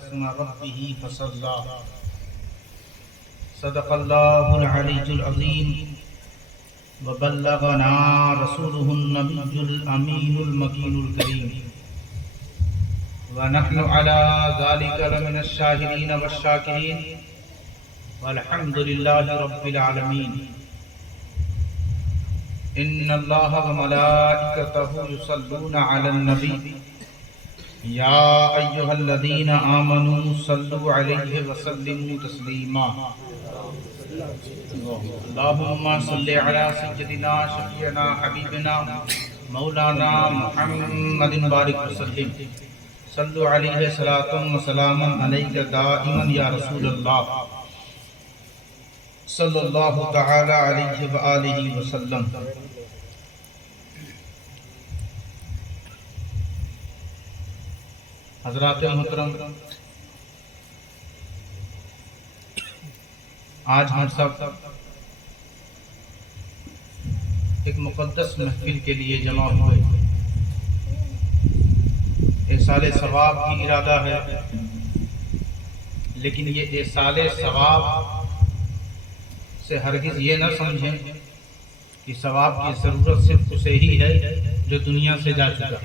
اسم ربه فصلى صدق الله العلي العظيم وبلغنا رسوله النبي الأمين المكين الكريم ونحن على ذلك لمن الشاهدين والشاكرين والحمد لله رب العالمين إن الله وملائكته يصلون على النبي يا أيها الذين آمنوا صلوا عليه وسلموا تسليما اللهم صل على سيدنا شفيعنا حبيبنا مولانا محمد بارك وسلم صلوا عليه صلاة وسلاما عليك دائما يا رسول الله صلی اللہ تعالی علیہ وآلہ وسلم۔ حضرات محترم، آج ہم سب ایک مقدس محفل کے لیے جمع ہوئے۔ ایصال ثواب کی ارادہ ہے، لیکن یہ ایصال ثواب سے ہرگز یہ نہ سمجھیں کہ ثواب کی ضرورت صرف اسے ہی ہے جو دنیا سے جا چکا۔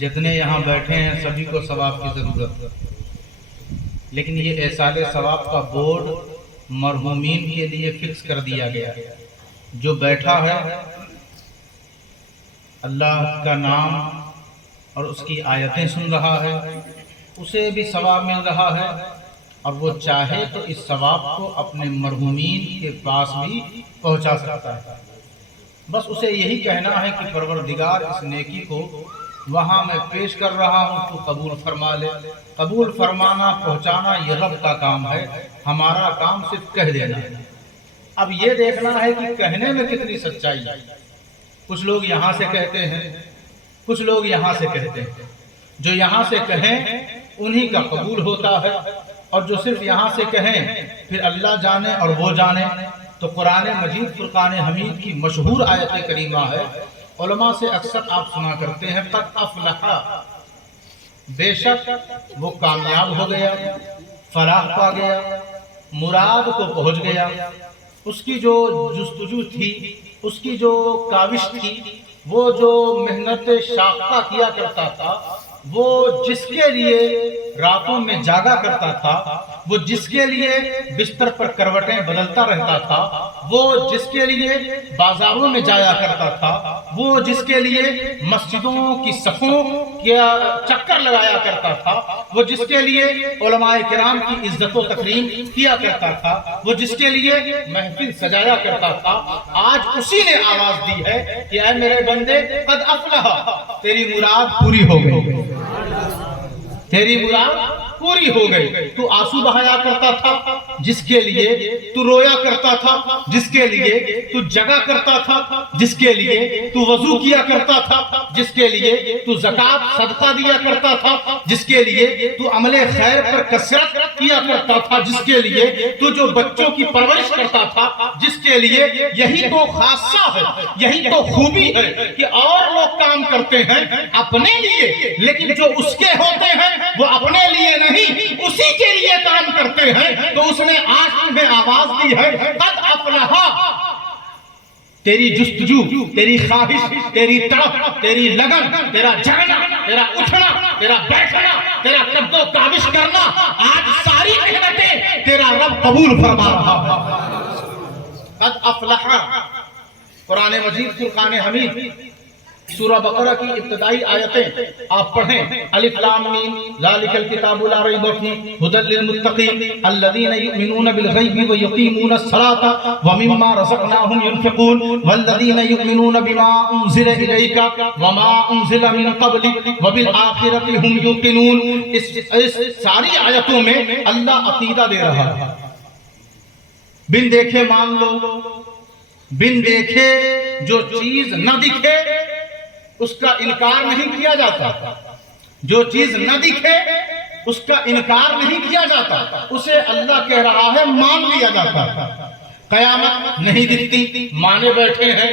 جتنے یہاں بیٹھے ہیں سبھی کو ثواب کی ضرورت ہے، لیکن یہ ایصال ثواب کا بورڈ مرحومین کے لیے فکس کر دیا گیا ہے۔ جو بیٹھا ہے اللہ کا نام اور اس کی آیتیں سن رہا ہے، اسے بھی ثواب مل رہا ہے، اور وہ چاہے تو اس ثواب کو اپنے مرحومین کے پاس بھی پہنچا سکتا ہے۔ بس اسے یہی کہنا ہے کہ پروردگار اس نیکی کو وہاں میں پیش کر رہا ہوں، تو قبول فرما لے۔ قبول فرمانا، پہنچانا یہ رب کا کام ہے، ہمارا کام صرف کہہ دینا ہے۔ اب یہ دیکھنا ہے کہ کہنے میں کتنی سچائی ہے۔ کچھ لوگ یہاں سے کہتے ہیں، کچھ لوگ یہاں سے کہتے ہیں۔ جو یہاں سے کہیں انہی کا قبول ہوتا ہے، اور جو صرف یہاں سے کہیں پھر اللہ جانے اور وہ جانے۔ تو قرآن مجید فرقان حمید کی مشہور آیت کریمہ ہے، علماء سے اکثر آپ سنا کرتے ہیں قد افلح، بے شک وہ کامیاب ہو گیا، فلاح پا گیا، مراد کو پہنچ گیا۔ اس کی جو جستجو تھی، اس کی جو کاوش تھی، وہ جو محنت شاقہ کیا کرتا تھا، وہ جس کے لیے راتوں میں جاگا کرتا تھا، وہ جس کے لیے بستر پر کروٹیں بدلتا رہتا تھا، وہ جس کے لیے بازاروں میں جایا کرتا تھا، وہ جس کے لیے مسجدوں کی صفوں کیا چکر لگایا کرتا تھا، وہ جس کے لیے علماء کرام کی عزت و تکریم کیا کرتا تھا، وہ جس کے لیے محفل سجایا کرتا تھا، آج اسی نے آواز دی ہے کہ اے میرے بندے قد افلح، تیری مراد پوری ہو گئی، تیری مراد پوری ہو گئی۔ تو آنسو بہایا کرتا تھا جس کے لیے، تو رویا کرتا تھا جس کے لیے، تو جگا کرتا تھا جس کے لیے، تو وضو کیا کرتا تھا جس کے لیے، تو زکوٰۃ صدقہ دیا کرتا تھا جس کے لیے، تو عمل خیر پر کثرت کیا کرتا تھا جس کے لیے، تو جو بچوں کی پرورش کرتا تھا جس کے لیے۔ یہی تو خاصہ ہے، یہی تو خوبی ہے کہ اور لوگ کام کرتے ہیں اپنے لیے، لیکن جو اس کے ہوتے ہیں وہ اپنے لیے نہیں، اسی کے لیے کام کرتے ہیں۔ تو اس نے آج تمہیں آواز دی ہے قد افلح، تیری جستجو، تیری خواہش، تیری تڑپ، تیری لگن، تیرا جگنا، تیرا اٹھنا، تیرا بیٹھنا، تیرا قد و کاوش کرنا، آج ساری محنتیں تیرا رب قبول فرما رہا ہے۔ قد افلح، قرآن مجید فرقان حمید سورہ بقرہ کی ابتدائی آیتیں آپ پڑھیں، الف لام میم ذالک الکتاب لا ریب فیہ ھدی للمتقین الذین یؤمنون بالغیب ویقیمون الصلاۃ ومما رزقناہم ینفقون والذین یؤمنون بما انزل الیک وما انزل من قبلک وبالآخرۃ ھم یوقنون۔ اس ساری آیتوں میں اللہ عقیدہ دے رہا ہے، بن دیکھے مان لو، بن دیکھے جو چیز نہ دکھے اس کا انکار نہیں کیا جاتا، جو چیز نہ دکھے اس کا انکار نہیں کیا جاتا، اسے اللہ کہہ رہا ہے مان لیا جاتا۔ قیامت نہیں دکھتی، مانے بیٹھے ہیں،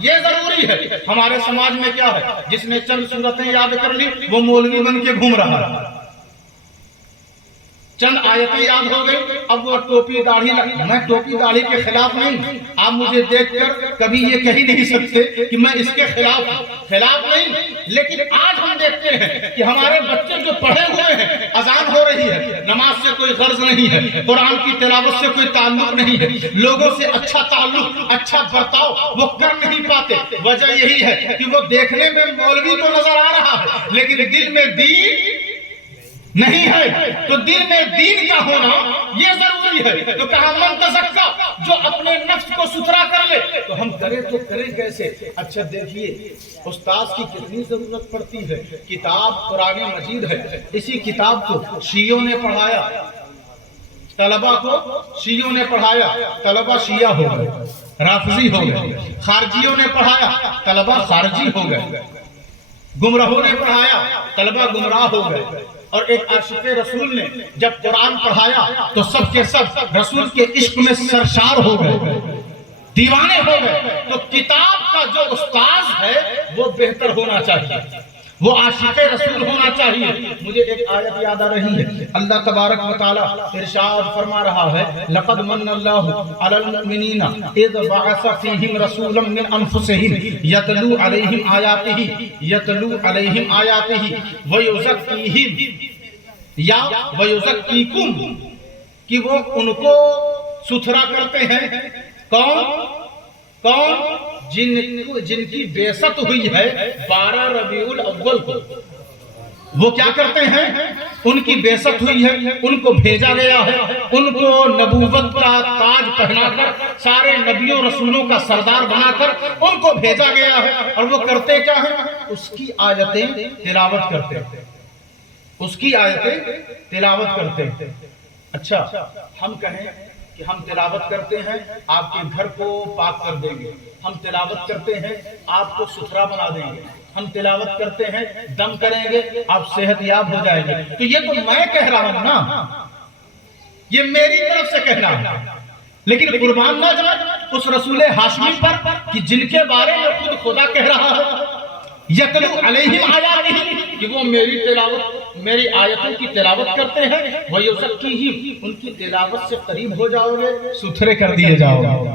یہ ضروری ہے. ہمارے سماج میں کیا ہے, جس نے چند صورتیں یاد کر لی وہ مولوی بن کے گھوم رہا ہے. چند آیتیں یاد ہو گئی, اب وہ ٹوپی داڑھی. میں ٹوپی داڑھی کے خلاف نہیں, آپ مجھے دیکھ کر کبھی یہ کہہ نہیں سکتے کہ میں اس کے خلاف نہیں. لیکن آج ہم دیکھتے ہیں کہ ہمارے بچے جو پڑھے ہوئے ہیں, اذان ہو رہی ہے, نماز سے کوئی غرض نہیں ہے, قرآن کی تلاوت سے کوئی تعلق نہیں ہے, لوگوں سے اچھا تعلق, اچھا برتاؤ وہ کر نہیں پاتے. وجہ یہی ہے کہ وہ دیکھنے میں مولوی تو نظر آ رہا ہے لیکن دل میں دین نہیں ہے. تو دل میں دین کا ہونا یہ ضروری ہے. تو کہا من تزکا, جو اپنے نفس کو ستھرا کر لے. تو ہم کریں تو کریں کیسے؟ اچھا دیکھیے, استاذ کی کتنی ضرورت پڑتی ہے. کتاب قرآن مجید ہے, اسی کتاب کو شیعوں نے پڑھایا, طلبہ کو شیعوں نے پڑھایا, طلبہ شیعہ ہو گئے, رافضی ہو گئے. خارجیوں نے پڑھایا, طلبہ خارجی ہو گئے. گمراہوں نے پڑھایا, طلبہ گمراہ ہو گئے. اور ایک عاشق رسول نے جب قرآن پڑھایا تو سب کے سب رسول کے عشق میں سرشار ہو گئے, دیوانے ہو گئے. تو کتاب کا جو استاذ ہے وہ بہتر ہونا چاہیے, وہ عاشق رسول ہونا چاہیے. مجھے ایک آیت یاد آ رہی ہے, اللہ تبارک و تعالی ارشاد فرما رہا ہے, لقد من اللہ علی المؤمنین اذ بعث فیہم رسولا من انفسہم یتلو علیہم آیاتہ ویزکیہم یا ویزکیکم, کہ وہ ان کو ستھرا کرتے ہیں. کون؟ جن کی بعثت ہوئی ہے 12 ربیع الاول کو. وہ کیا کرتے ہیں؟ ان کی بعثت ہوئی ہے, ان کو بھیجا گیا ہے, ان کو نبوت کا تاج پہنا کر, سارے نبیوں رسولوں کا سردار بنا کر ان کو بھیجا گیا ہے. اور وہ کرتے کیا ہیں؟ اس کی آیتیں تلاوت کرتے ہیں, اس کی آیتیں تلاوت کرتے ہیں. اچھا ہم کہیں کہ ہم تلاوت کرتے ہیں آپ کے گھر کو پاک کر دیں گے, ہم تلاوت کرتے ہیں آپ کو ستھرا بنا دیں گے, ہم تلاوت کرتے ہیں دم کریں گے آپ صحت یاب ہو جائیں گے. تو یہ تو میں کہہ رہا ہوں نا, یہ میری طرف سے کہنا ہے. لیکن قربان نہ جائے اس رسول ہاشمی پر کہ جن کے بارے میں خود خدا کہہ رہا ہے یتلو علیہم آیاتہ, کہ وہ میری تلاوت, میری آیتوں کی تلاوت کرتے ہیں. وَيُزَكِّيهِمْ, ان کی تلاوت سے قریب ہو جاؤ گے, ستھرے کر دیے جاؤ گے,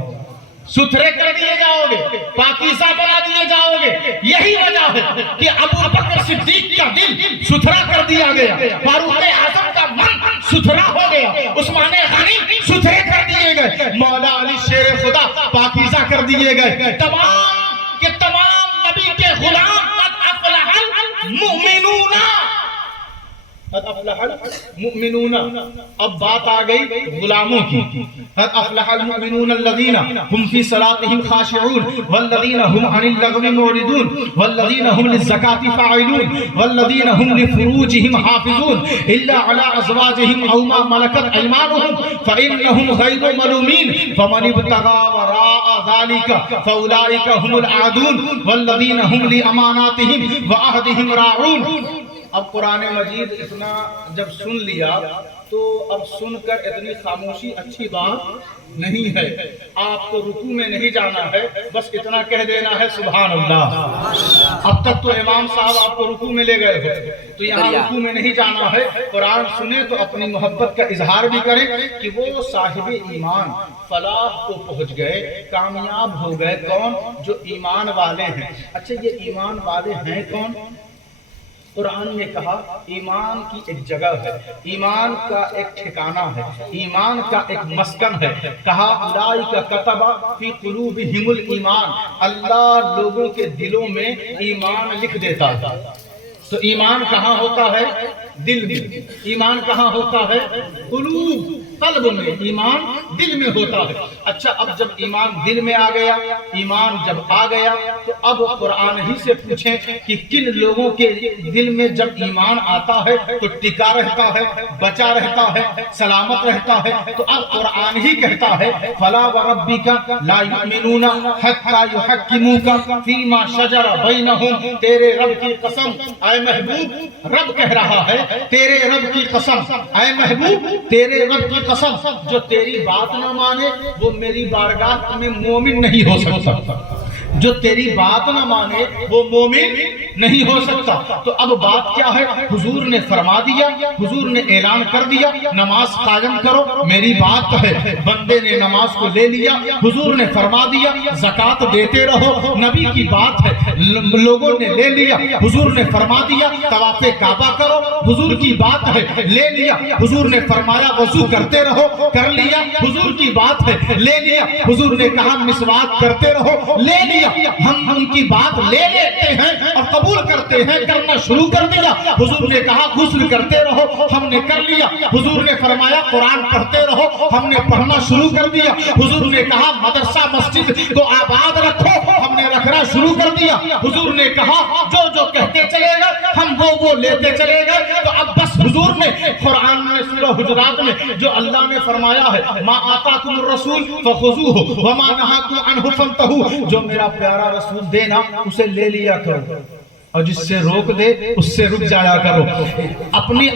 ستھرے کر دیے جاؤ گے, پاکیزہ بنا دیے جاؤ گے. یہی وجہ ہے کہ ابو بکر صدیق کا دل ستھرا کر دیا گیا, فاروق اعظم کا من ستھرا ہو گیا, عثمان غنی ستھرے کر دیے گئے, مولا علی شیر خدا پاکیزہ کر دیے گئے. تمام کے تمام نبی کے غلام قد افلح المؤمنون, قد افلح المؤمنون. اب بات آ گئی غلاموں کی. قد افلح المؤمنون الذین هم فی صلاتهم خاشعون والذین هم عن اللغو معرضون والذین هم للزکاة فاعلون والذین هم لفروجهم حافظون الا علی ازواجهم او ما ملکت ایمانهم فانهم غیر ملومین فمن ابتغى وراء ذلك فاولئک هم العادون والذین هم لاماناتهم وعهدهم راعون. اب قرآن مجید اتنا جب سن لیا تو اب سن کر اتنی خاموشی اچھی بات نہیں ہے. آپ کو رکوع میں نہیں جانا ہے, بس اتنا کہہ دینا ہے سبحان اللہ. اب تک تو امام صاحب آپ کو رکوع میں لے گئے ہو, تو یہاں رکوع میں نہیں جانا ہے. قرآن سنیں تو اپنی محبت کا اظہار بھی کریں کہ وہ صاحب ایمان فلاح کو پہنچ گئے, کامیاب ہو گئے. کون؟ جو ایمان والے ہیں. اچھا یہ ایمان والے ہیں کون؟ قرآن نے کہا ایمان کی ایک جگہ ہے, ایمان کا ایک ٹھکانہ ہے, ایمان کا ایک مسکن ہے. کہا اولئک کتب فی قلوبہم الایمان, اللہ لوگوں کے دلوں میں ایمان لکھ دیتا ہے. تو ایمان کہاں ہوتا ہے؟ دل میں. ایمان کہاں ہوتا ہے؟ قلوب, قلب میں. ایمان دل میں ہوتا ہے. اچھا اب جب ایمان دل میں آ گیا, ایمان جب آ گیا تو اب قرآن ہی سے پوچھیں کہ کن لوگوں کے دل میں جب ایمان آتا ہے تو ٹکا رہتا ہے, بچا رہتا ہے, سلامت رہتا ہے. تو اب قرآن ہی کہتا ہے فلا وربک لا یؤمنون حتی یحکموک فیما شجر بینہم. تیرے رب کی قسم اے محبوب, رب کہہ رہا ہے تیرے رب کی قسم اے محبوب, تیرے رب کی قسم, جو تیری بات نہ مانے وہ میری بارگاہ میں مومن نہیں ہو سکتا. جو تیری بات نہ مانے وہ مومن نہیں ہو سکتا۔ تو اب بات کیا ہے؟ حضور نے فرما دیا، حضور نے اعلان کر دیا نماز قائم کرو، میری بات ہے۔ بندے نے نماز کو لے لیا، حضور نے فرما دیا زکوٰۃ دیتے رہو، نبی کی بات ہے۔ لوگوں نے لے لیا، حضور نے فرما دیا طواف کعبہ کرو، حضور کی بات ہے، لے لیا۔ حضور نے فرمایا وضو کرتے رہو، کر لیا، حضور کی بات ہے، لے لیا۔ حضور نے کہا مسواک کرتے رہو، لے لیا۔ ہم ان کی بات لے لیتے ہیں اور قبول کرتے ہیں، کرنا شروع کر دیا۔ حضور نے کہا غسل کرتے رہو، ہم نے کر لیا۔ حضور نے فرمایا قرآن پڑھتے رہو، ہم نے پڑھنا شروع کر دیا۔ حضور نے کہا مدرسہ مسجد کو آباد رکھو، ہم نے رکھنا شروع کر دیا۔ حضور نے کہا جو جو کہتے چلے گئے ہم وہ لیتے چلے گئے۔ تو اب بس حضور نے قرآن میں سورہ حجرات میں جو اللہ نے فرمایا ہے ما آتاکم الرسول فخذوہ وما نہاکم عنہ فانتہوا، جو میرا پیارا رسول دینا اسے لے لیا کرو، اور جس سے روک دے اس سے رک جایا کرو۔ اپنے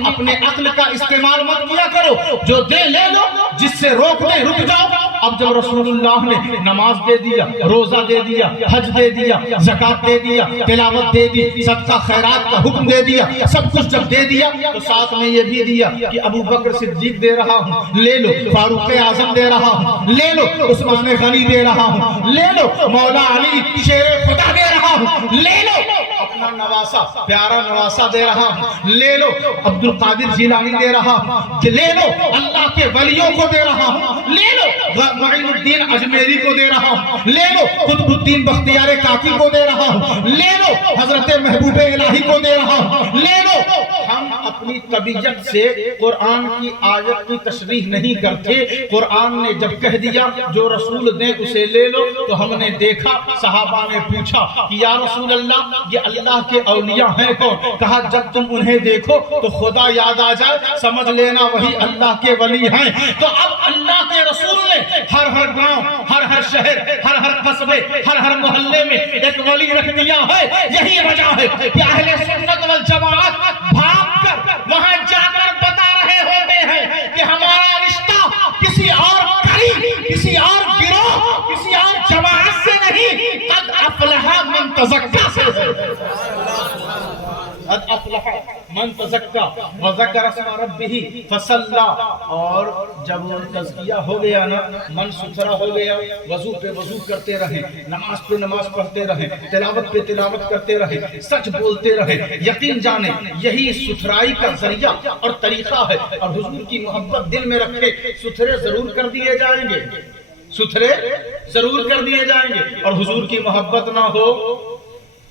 عقل کا استعمال مت کیا کرو، جو دے لے لو، جس سے روک دے رک جاؤ۔ اب جب رسول اللہ نے نماز دے دیا، روزہ دے دیا، حج دے دیا، زکوٰۃ دے دیا، تلاوت دے دی، صدقہ خیرات کا حکم دے دیا، سب کچھ جب دے دیا تو ساتھ میں یہ بھی دیا کہ ابو بکر صدیق دے رہا ہوں، لے لو۔ فاروق اعظم دے رہا ہوں، لے لو۔ عثمان غنی دے رہا ہوں، لے لو۔ مولا علی شیر خدا دے رہا ہوں، لے لو۔ اپنا نواسا، پیارا نواسا دے رہا ہوں، لے لو۔ عبد القادر جیلانی دے رہا ہوں، لے لو۔ اللہ کے ولیوں کو دے رہا ہوں، لے لو۔ معین الدین اجمیری کو دے رہا ہوں، لے لو۔ قطب الدین بختیار کاکی کو دے رہا ہوں، لے لو۔ حضرت محبوب الہی کو دے رہا ہوں، لے لو۔ ہم اپنی طبیعت سے قرآن کی آیت کی تشریح نہیں کرتے۔ قرآن نے جب کہہ دیا جو رسول دیں اسے لے لو، تو ہم نے دیکھا، صحابہ نے پوچھا کہ یا رسول اللہ یہ اللہ کے اولیاء ہیں کون؟ کہا جب تم انہیں دیکھو تو خدا یاد آ جائے، سمجھ لینا وہی اللہ کے ولی ہیں۔ تو اب اللہ کے رسول نے ہر گاؤں، ہر شہر، ہر قصبے، ہر محلے میں ایک ولی رکھ دیا ہے۔ یہی وجہ ہے کہ اہل سنت والجماعت بھاگ کر وہاں جا کر بتا رہے ہوتے ہیں کہ ہمارا رشتہ کسی اور قریب، کسی اور گروہ، کسی اور جماعت سے نہیں، قد افلح من تزکا سے ہے۔ قد افلح من تزکا وذکر اسم ربہ فصلی۔ اور جب تزکیہ ہو گیا نا، من ستھرا ہو گیا، وضو پہ وضو کرتے رہیں، نماز پہ نماز پڑھتے رہیں، تلاوت پہ تلاوت کرتے رہیں، سچ بولتے رہیں، یقین جانیں یہی ستھرائی کا ذریعہ اور طریقہ ہے۔ اور حضور کی محبت دل میں رکھے، ستھرے ضرور کر دیے جائیں گے، ستھرے ضرور کر دیے جائیں گے۔ اور حضور کی محبت نہ ہو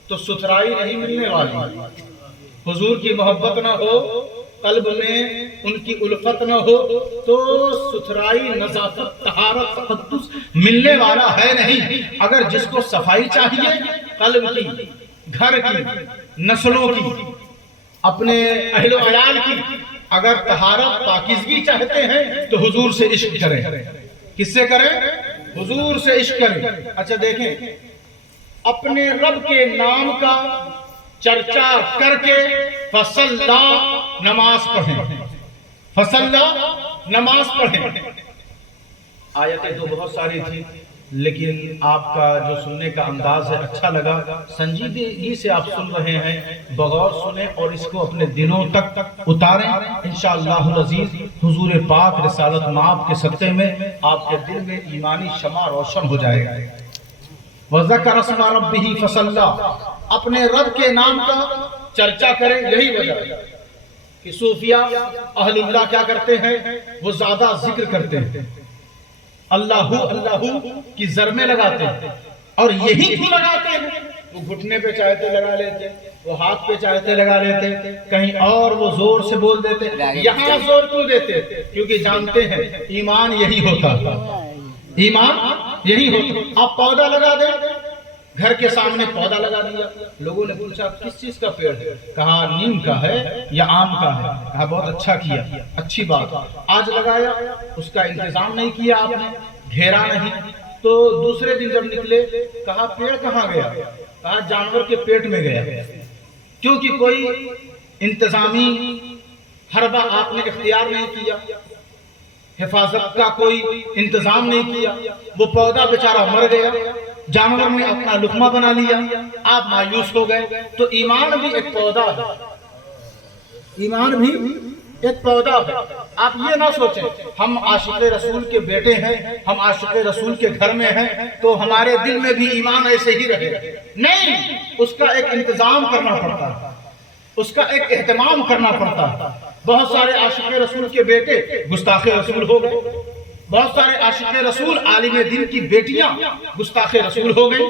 تو ستھرائی نہیں ملنے والی۔ حضور کی محبت نہ ہو، قلب میں ان کی الفت نہ ہو تو ستھرائی، نظافت، طہارت، تقدس ملنے والا ہے نہیں۔ اگر جس کو صفائی چاہیے قلب کی، گھر کی، نسلوں کی، اپنے اہل و عیال کی، اگر طہارت پاکیزگی چاہتے ہیں تو حضور سے عشق کریں۔ کس سے کریں؟ حضور سے عشق کریں۔ اچھا دیکھیں، اپنے رب کے نام کا چرچا کر کے فصلا نماز پڑھیں، فصلا نماز پڑھیں۔ آیتیں تو بہت ساری تھی، لیکن آپ کا جو سننے کا انداز ہے اچھا لگا، سنجیدگی سے آپ سن رہے ہیں، بغور سنیں اور اس کو اپنے دلوں تک اتاریں۔ انشاءاللہ العزیز حضور پاک رسالت مآب کے صدقے میں آپ کے دل میں ایمانی شمع روشن ہو جائے گا۔ وَذَكَرَ اسْمَ رَبِّهِ فَصَلَّى، اپنے رب کے نام کا چرچا کریں۔ یہی وجہ ہے کہ صوفیہ اہل اللہ کیا کرتے ہیں، وہ زیادہ ذکر کرتے ہیں، اللہ اللہ کی زر میں لگاتے ہیں۔ اور یہی کیوں لگاتے ہیں؟ وہ گھٹنے پہ چاہتے لگا لیتے، وہ ہاتھ پہ چاہتے لگا لیتے، کہیں اور وہ زور سے بول دیتے۔ یہاں زور کیوں دیتے؟ کیونکہ جانتے ہیں ایمان یہی ہوتا ہے، ایمان یہی ہوتا۔ آپ پودا لگا دیں، گھر کے سامنے پودا لگا دیا، لوگوں نے پوچھا کس چیز کا پیڑ ہے؟ کہا نیم کا ہے یا آم کا ہے؟ کہا بہت اچھا کیا، اچھی بات۔ آج لگایا، اس کا انتظام نہیں کیا آپ نے، گھیرا نہیں، تو دوسرے دن جب نکلے کہا پیڑ کہاں گیا؟ کہا جانور کے پیٹ میں گیا، کیونکہ کوئی انتظامی حربہ آپ نے اختیار نہیں کیا، حفاظت کا کوئی انتظام نہیں کیا، وہ پودا بیچارہ مر گیا۔ جانور نے اپنا لقمہ بنا لیا، آپ مایوس ہو گئے۔ تو ایمان بھی ایک پودا ہے، ایمان بھی ایک پودا ہے۔ آپ یہ نہ سوچیں ہم عاشق رسول کے بیٹے ہیں، ہم عاشق رسول کے گھر میں ہیں تو ہمارے دل میں بھی ایمان ایسے ہی رہے، نہیں، اس کا ایک انتظام کرنا پڑتا ہے، اس کا ایک اہتمام کرنا پڑتا ہے۔ بہت سارے عاشق رسول کے بیٹے گستاخ رسول ہو گئے، بہت سارے عاشق رسول عالم دین کی بیٹیاں گستاخ رسول ہو گئی،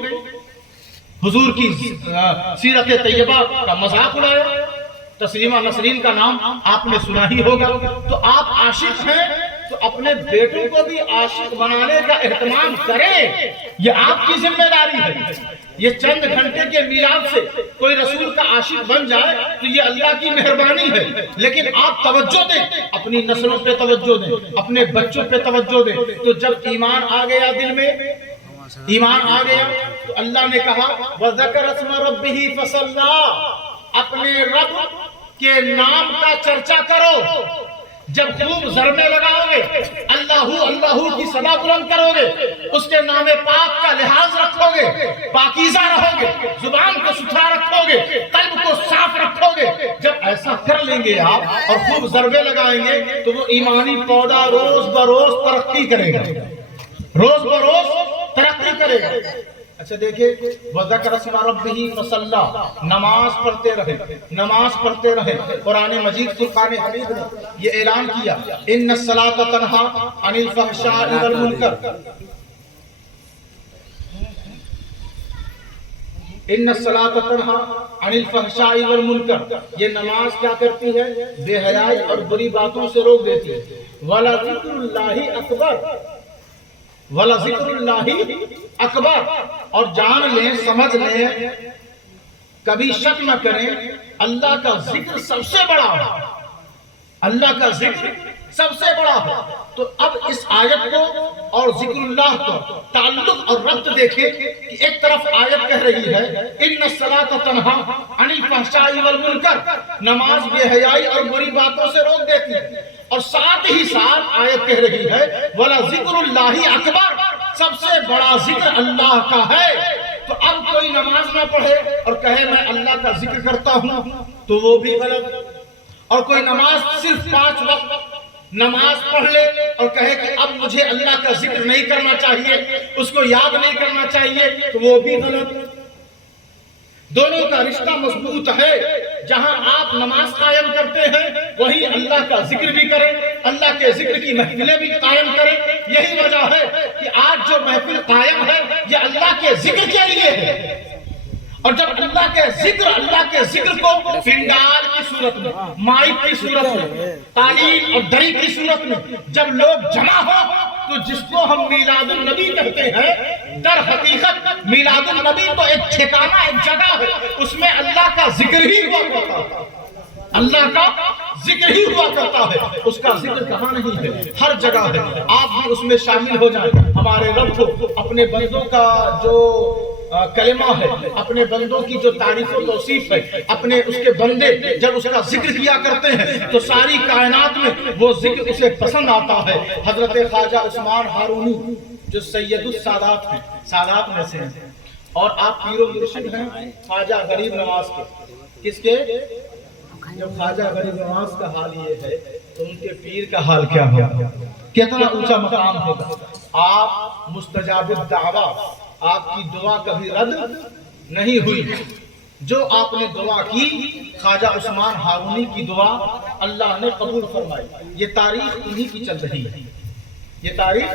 حضور کی سیرت طیبہ کا مذاق اڑایا، تسلیمہ نسرین کا نام آپ نے سنا ہی ہوگا۔ تو آپ عاشق ہیں تو اپنے بیٹوں کو بھی عاشق بنانے کا اہتمام کریں، یہ آپ کی ذمہ داری ہے۔ یہ چند گھنٹے کے میلاد سے کوئی رسول کا عاشق بن جائے تو یہ اللہ کی مہربانی ہے، لیکن آپ توجہ دیں، اپنی نسلوں پہ توجہ دیں، اپنے بچوں پہ توجہ دیں۔ تو جب ایمان آ گیا دل میں، ایمان آ گیا تو اللہ نے کہا وَذَكَرَ اسْمَ رَبِّهِ فَصَلَّى، اپنے رب کے نام کا چرچا کرو۔ جب خوب ضربے لگاؤ گے، اللہ اللہ کی صدا بلند کرو گے، اس کے نام پاک کا لحاظ رکھو گے، پاکیزہ رہو گے، زبان کو ستھرا رکھو گے، قلب کو صاف رکھو گے۔ جب ایسا کر لیں گے آپ اور خوب ضربے لگائیں گے تو وہ ایمانی پودا روز بروز ترقی کرے گا، روز بروز ترقی کرے گا۔ اچھا دیکھیں وَذَكَرَ اسْمَ رَبِّهِ فَصَلَّى، نماز پڑھتے رہے، نماز پڑھتے رہے۔ قرآن مجید فرقان حمید نے یہ اعلان کیا إِنَّ الصَّلَاةَ تَنْهَىٰ عَنِ الْفَحْشَاءِ وَالْمُنكَرِ، إِنَّ الصَّلَاةَ تَنْهَىٰ عَنِ الْفَحْشَاءِ وَالْمُنكَرِ، یہ نماز کیا کرتی ہے؟ بے حیائی اور بری باتوں سے روک دیتی ہے۔ وَلَذِكْرُ اللَّهِ أَكْبَرُ، وَلَذِكْرُ اللَّهِ اکبر، اور جان لیں، سمجھ لیں، کبھی شک نہ کریں، اللہ کا ذکر سب سے بڑا ہے، اللہ کا ذکر سب سے بڑا ہے۔ تو اب اس آیت کو اور ذکر اللہ کو تعلق اور ربط دیکھیں کہ ایک طرف آیت کہہ رہی ہے ان الصلاۃ تنہی عن الفحشاء والمنکر، نماز بے حیائی اور بری باتوں سے روک دیتی ہے، اور ساتھ ہی ساتھ آیت کہہ رہی ہے وَلَذِكْرُ اللَّهِ أَكْبَرُ، سب سے بڑا ذکر اللہ کا ہے۔ تو اب کوئی نماز نہ پڑھے اور کہے میں اللہ کا ذکر کرتا ہوں تو وہ بھی غلط، اور کوئی نماز صرف 5 وقت نماز پڑھ لے اور کہے کہ اب مجھے اللہ کا ذکر نہیں کرنا چاہیے، اس کو یاد نہیں کرنا چاہیے، تو وہ بھی غلط۔ دونوں کا رشتہ مضبوط ہے، جہاں آپ نماز قائم کرتے ہیں وہی اللہ کا ذکر بھی کریں، اللہ کے ذکر کی محفلیں بھی قائم کریں۔ یہی وجہ ہے کہ آج جو محفل قائم ہے یہ اللہ کے ذکر کے لیے ہے، اور جب اللہ کے ذکر کو فنڈال کی صورت میں، مائک کی صورت میں، قالین اور دری کی صورت میں جب لوگ جمع ہو تو جس کو ہم میلاد النبی کہتے ہیں، در حقیقت میلاد النبی تو ایک ٹھکانہ، ایک جگہ ہے، اس میں اللہ کا ذکر ہی ہوا کرتا ہے، اللہ کا ذکر ہی ہوا کرتا ہے، اس کا ذکر کہاں نہیں ہے، ہر جگہ ہے۔ آپ بھی اس میں شامل ہو جائیں۔ ہمارے رب کو اپنے بندوں کا جو کلمہ ہے، اپنے بندوں کی جو تعریف و توصیف ہے، اپنے اس کے بندے جب اس کا ذکر کیا کرتے ہیں تو ساری کائنات میں وہ ذکر اسے پسند آتا ہے۔ حضرت خواجہ عثمان ہارونی جو سید السادات ہیں، سادات میں سے ہیں، اور آپ پیر و مرشد ہیں خواجہ غریب نواز کے، کس کے؟ جب خواجہ غریب نواز کا حال یہ ہے تو ان کے پیر کا حال کیا ہوگا، کتنا اونچا مقام ہوگا۔ آپ مستجاب الدعویٰ، آپ کی دعا کبھی رد نہیں ہوئی، جو آپ نے دعا کی خواجہ عثمان ہارونی کی دعا اللہ نے قبول فرمائی۔ یہ تاریخ انہی کی چل رہی ہے، یہ تاریخ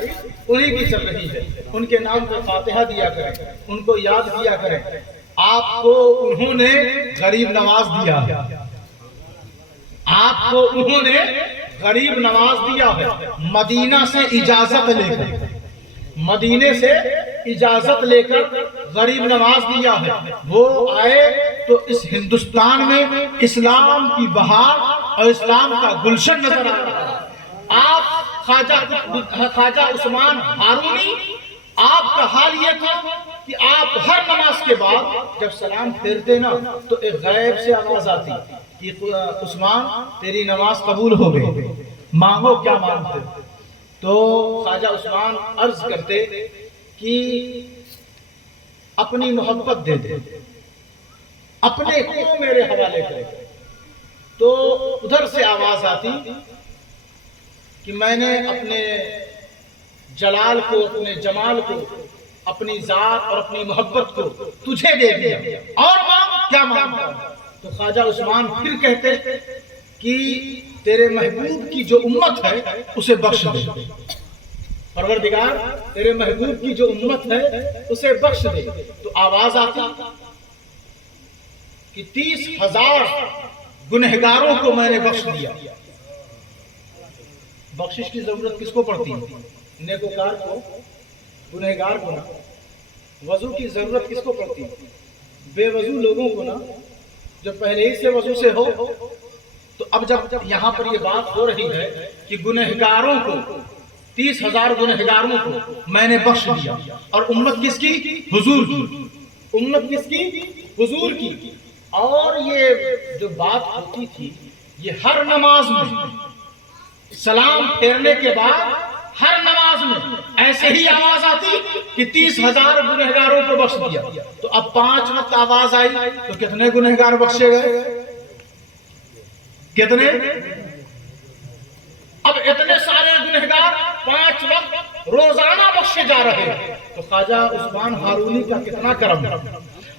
انہی کی چل رہی ہے۔ ان کے نام پہ فاتحہ دیا کریں، ان کو یاد کیا کریں۔ آپ کو انہوں نے غریب نواز دیا ہے، آپ کو انہوں نے غریب نواز دیا ہے، مدینہ سے اجازت لے کر، مدینے سے اجازت لے کر غریب نواز دیا ہے۔ وہ آئے تو اس ہندوستان میں اسلام کی بہار اور اسلام کا گلشن نظر آ رہا ہے۔ آپ خواجہ عثمان ہارونی، آپ کا حال یہ تھا کہ آپ ہر نماز کے بعد جب سلام پھیرتے نا تو ایک غیب سے آواز آتی کہ عثمان تیری نماز قبول ہو گئی، مانگو کیا مانگتے۔ تو خواجہ عثمان عرض کرتے کہ اپنی محبت دے دے، اپنے کو میرے حوالے کرے، تو ادھر سے آواز آتی کہ میں نے اپنے جلال کو، اپنے جمال کو، اپنی ذات اور اپنی محبت کو تجھے دے دیا، اور مانگ کیا مانگتا ہے؟ تو خواجہ عثمان پھر کہتے کہ تیرے محبوب کی جو امت ہے اسے بخش دے، پروردگار تیرے محبوب کی جو امت ہے اسے بخش دے۔ تو آواز آتی کہ 30,000 گنہگاروں کو میں نے بخش دیا۔ بخشش کی ضرورت کس کو پڑتی ہے؟ نیکوکار کو، گنہگار کو نا۔ وضو کی ضرورت کس کو پڑتی ہے؟ بے وضو لوگوں کو نا، جو پہلے ہی سے وضو سے ہو۔ تو اب جب یہاں پر یہ بات ہو رہی ہے کہ گنہگاروں کو، 30,000 گنہگاروں کو میں نے بخش دیا، اور امت کس کی؟ حضور کی۔ امت کس کی؟ حضور کی۔ اور یہ جو بات ہوتی تھی یہ ہر نماز میں، سلام پھیرنے کے بعد ہر نماز میں ایسے ہی آواز آتی کہ 30,000 گنہگاروں کو بخش دیا۔ تو اب 5 وقت آواز آئی تو کتنے گنہگار بخشے گئے؟ کتنے؟ اب اتنے سارے گنہگار 5 وقت روزانہ بخشے جا رہے ہیں۔ تو خواجہ عثمان ہارونی کا کتنا کرم ہے۔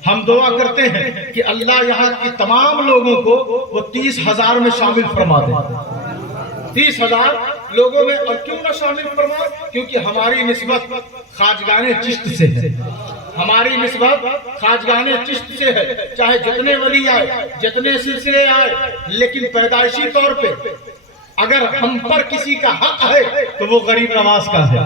ہم دعا کرتے ہیں کہ اللہ یہاں کی تمام لوگوں کو وہ 30,000 میں شامل فرما دے۔ 30,000 لوگوں میں، اور کیوں نہ شامل فرما؟ کیونکہ ہماری نسبت خواجگان چشت سے ہے، ہماری نسبت خواجگان چشت سے ہے۔ چاہے جتنے ولی آئے، جتنے سلسلے آئے، لیکن پیدائشی طور پہ اگر ہم پر کسی کا حق ہے تو وہ غریب نواز کا ہے،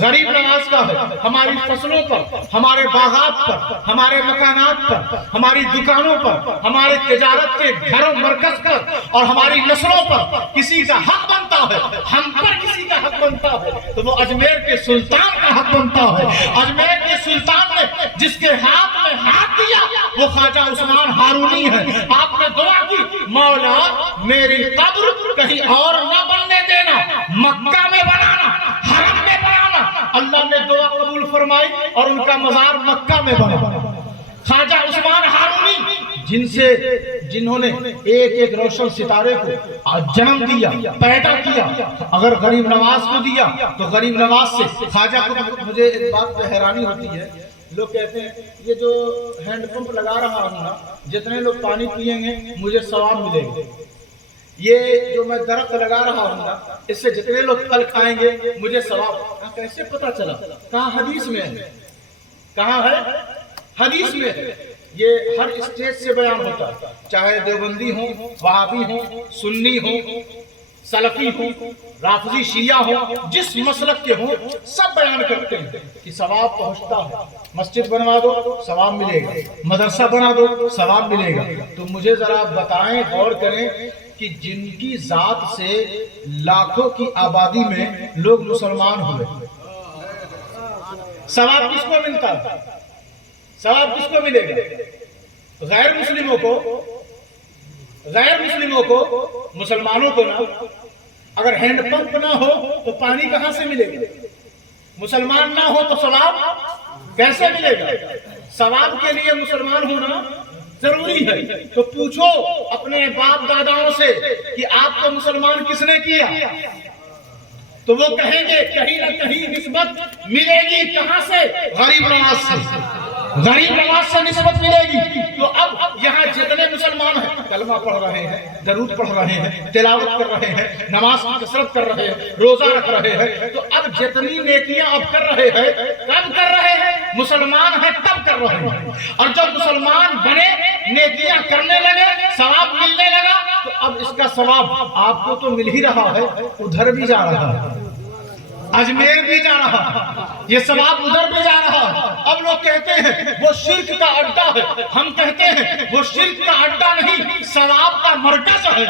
غریب نواز کا ہے۔ ہماری فصلوں پر، ہمارے باغات پر، ہمارے مکانات پر، ہماری دکانوں پر، ہمارے تجارت کے گھروں مرکز پر اور ہماری نسلوں پر کسی کا حق بنتا ہے، ہم پر کسی کا حق بنتا ہے تو وہ اجمیر کے سلطان کا حق بنتا ہے۔ اجمیر کے سلطان نے جس کے ہاتھ میں ہاتھ دیا وہ خواجہ عثمان ہارونی ہے۔ آپ نے دعا کی، مولا میری قبر کہیں اور نہ بننے دینا، مکہ میں بنانا، حرم میں بنانا۔ اللہ نے دعا قبول فرمائی اور ان کا مزار مکہ میں بنا۔ خواجہ عثمان ہارونی جنہوں نے ایک ایک روشن ستارے کو جنم دیا، پیدا کیا، اگر غریب نواز کو دیا تو غریب نواز سے خواجہ کو۔ مجھے ایک بات پہ حیرانی ہوتی ہے، لوگ کہتے ہیں یہ جو ہینڈ پمپ لگا رہا ہوں نا، جتنے لوگ پانی پیئیں گے مجھے ثواب ملے گا۔ یہ جو میں درخت لگا رہا ہوں نا، اس سے جتنے لوگ پھل کھائیں گے مجھے ثواب۔ کیسے پتا چلا؟ کہاں؟ حدیث میں ہے۔ کہاں ہے؟ حدیث میں ہے۔ یہ ہر اسٹیج سے بیان ہوتا ہے، چاہے دیوبندی ہوں، وہابی ہوں، سنی ہوں، سلفی ہوں، رافضی شیعہ ہوں، جس مسلک کے ہوں، سب بیان کرتے ہیں کہ ثواب پہنچتا ہے۔ مسجد بنوا دو ثواب ملے گا، مدرسہ بنا دو ثواب ملے گا۔ تو مجھے ذرا بتائیں، غور کریں کہ جن کی ذات سے لاکھوں کی آبادی میں لوگ مسلمان ہوئے، ثواب کس کو ملتا ہے؟ ثواب کس کو ملے گا؟ غیر مسلموں کو، مسلمانوں کو نہ۔ اگر ہینڈ پمپ نہ ہو تو پانی کہاں سے ملے گا؟ مسلمان نہ ہو تو ثواب کیسے ملے گا؟ ثواب کے لیے مسلمان ہونا ضروری ہے۔ تو پوچھو اپنے باپ داداؤں سے کہ آپ کو مسلمان کس نے کیا؟ تو وہ کہیں گے کہیں نہ کہیں نسبت ملے گی۔ کہاں سے؟ غریب نواز سے، غریب نواز سے نسبت ملے گی۔ تو اب یہاں جتنے مسلمان ہیں کلمہ پڑھ رہے ہیں، درود پڑھ رہے ہیں، تلاوت کر رہے ہیں، نماز کی کثرت کر رہے ہیں، روزہ رکھ رہے ہیں، تو اب جتنی نیکیاں اب کر رہے ہیں، کب کر رہے ہیں؟ مسلمان ہیں تب کر رہے ہیں۔ اور جب مسلمان بنے، نیکیاں کرنے لگے، ثواب ملنے لگا، تو اب اس کا ثواب آپ کو تو مل ہی رہا ہے، ادھر بھی جا رہا ہے، اجمیر بھی جا رہا ہے، یہ ثواب ادھر بھی جا رہا ہے۔ اب لوگ کہتے ہیں وہ شرک کا اڈا ہے، ہم کہتے ہیں وہ شرک کا اڈا نہیں، ثواب کا مرکز ہے،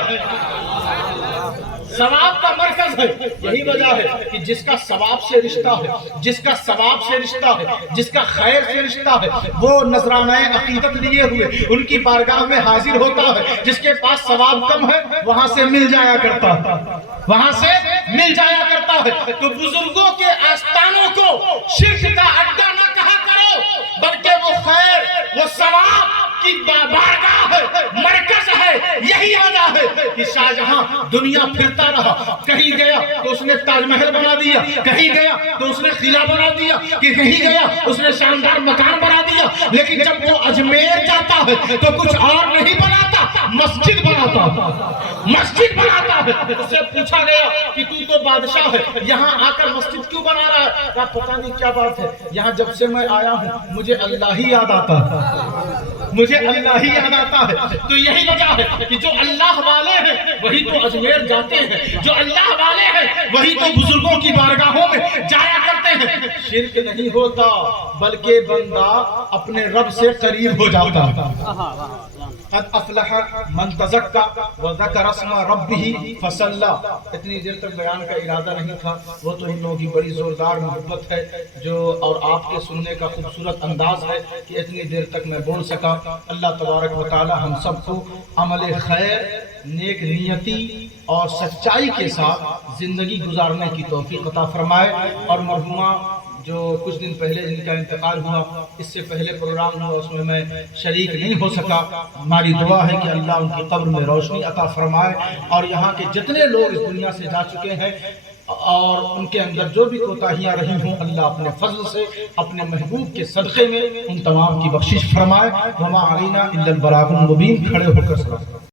ثواب کا مرکز ہے۔ یہی وجہ ہے کہ جس کا ثواب سے رشتہ ہے، جس کا ثواب سے رشتہ ہے، جس کا خیر سے رشتہ ہے، وہ نذرانہ عقیدت لیے ہوئے ان کی بارگاہ میں حاضر ہوتا ہے۔ جس کے پاس ثواب کم ہے وہاں سے مل جایا کرتا ہے، وہاں سے مل جایا کرتا ہے۔ تو بزرگوں کے آستانوں کو شرک کا اڈا نہ کہا کرو، بلکہ کی بارگاہ ہے، مرکز ہے، یہی وجہ ہے کہ شاہجہاں دنیا پھرتا رہا، کہیں گیا تو اس نے تاج محل بنا دیا، کہیں گیا تو اس نے قلعہ بنا دیا، کہ کہیں گیا اس نے شاندار مکان بنا دیا، لیکن جب وہ اجمیر جاتا ہے تو کچھ اور نہیں بناتا، مسجد بناتا ہے، مسجد بناتا ہے۔ اس سے پوچھا گیا کہ تو بادشاہ ہے، یہاں آ کر مسجد کیوں بنا رہا ہے؟ کہا پتہ نہیں کیا بات ہے، یہاں جب سے میں آیا ہوں مجھے اللہ ہی یاد آتا ہے، مجھے اللہ ہی یاد آتا ہے۔ تو یہی وجہ ہے کہ جو اللہ والے ہیں وہی تو اجمیر جاتے ہیں، جو اللہ والے ہیں وہی تو بزرگوں کی بارگاہوں میں جایا کرتے ہیں۔ شرک نہیں ہوتا بلکہ بندہ اپنے رب سے قریب ہو جاتا ہے۔ قد افلح من تزکا وذکر اسم ربہ فصلی۔ اتنی دیر تک بیان کا ارادہ نہیں تھا، وہ تو ان لوگوں کی بڑی زوردار محبت ہے جو اور آپ کے سننے کا خوبصورت انداز ہے کہ اتنی دیر تک میں بول سکا۔ اللہ تبارک و تعالی ہم سب کو عمل خیر، نیک نیتی اور سچائی کے ساتھ زندگی گزارنے کی توفیق عطا فرمائے۔ اور مرحومہ جو کچھ دن پہلے جن کا انتقال ہوا، اس سے پہلے پروگرام ہوا، اس میں میں شریک نہیں ہو سکا۔ ہماری دعا ہے کہ اللہ ان کی قبر میں روشنی عطا فرمائے، اور یہاں کے جتنے لوگ اس دنیا سے جا چکے ہیں اور ان کے اندر جو بھی کوتاہیاں رہی ہوں، اللہ اپنے فضل سے اپنے محبوب کے صدقے میں ان تمام کی بخشش فرمائے۔ وما علینا الا البلاغ المبین۔ کھڑے ہو کر سلام۔